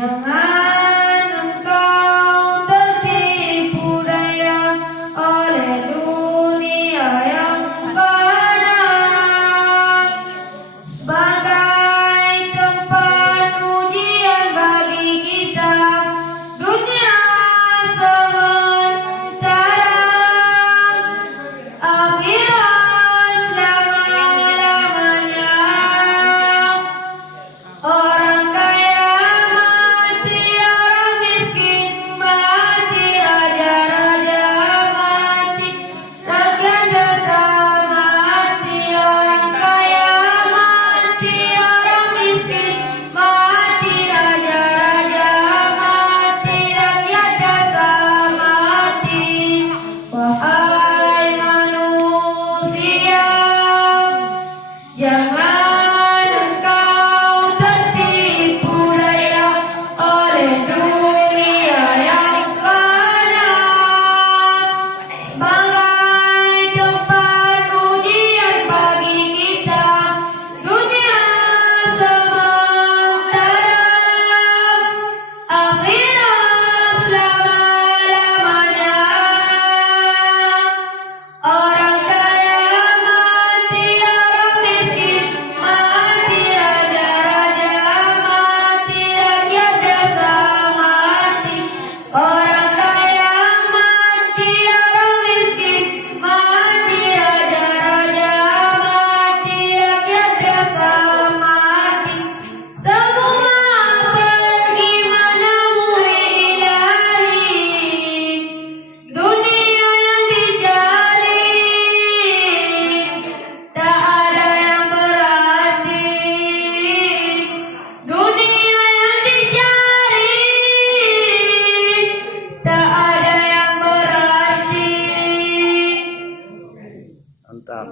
Jangan engkau tertipu daya oleh dunia yang fana, sebagai tempat ujian bagi kita. Dunia sementara, akhirat selama-lamanya. Orang kaya mati, orang miskin mati, raja-raja mati, rakyat biasa mati. Orang kaya mati, orang miskin mati, raja-raja mati, rakyat biasa mati. Wahai manusia, jangan engkau tertipu daya oleh dunia yang fana, sebagai tempat ujian bagi kita. Dunia sementara, akhirat selama-lamanya. Orang kaya mati, orang miskin mati, raja-raja mati, rakyat biasa mati. Orang kaya mati, orang miskin mati, raja-raja mati, rakyat biasa mati. Semua pergi menemui ilahi. Dunia yang dicari tak ada yang berarti. Dunia yang dicari tak ada yang berarti. Mantap.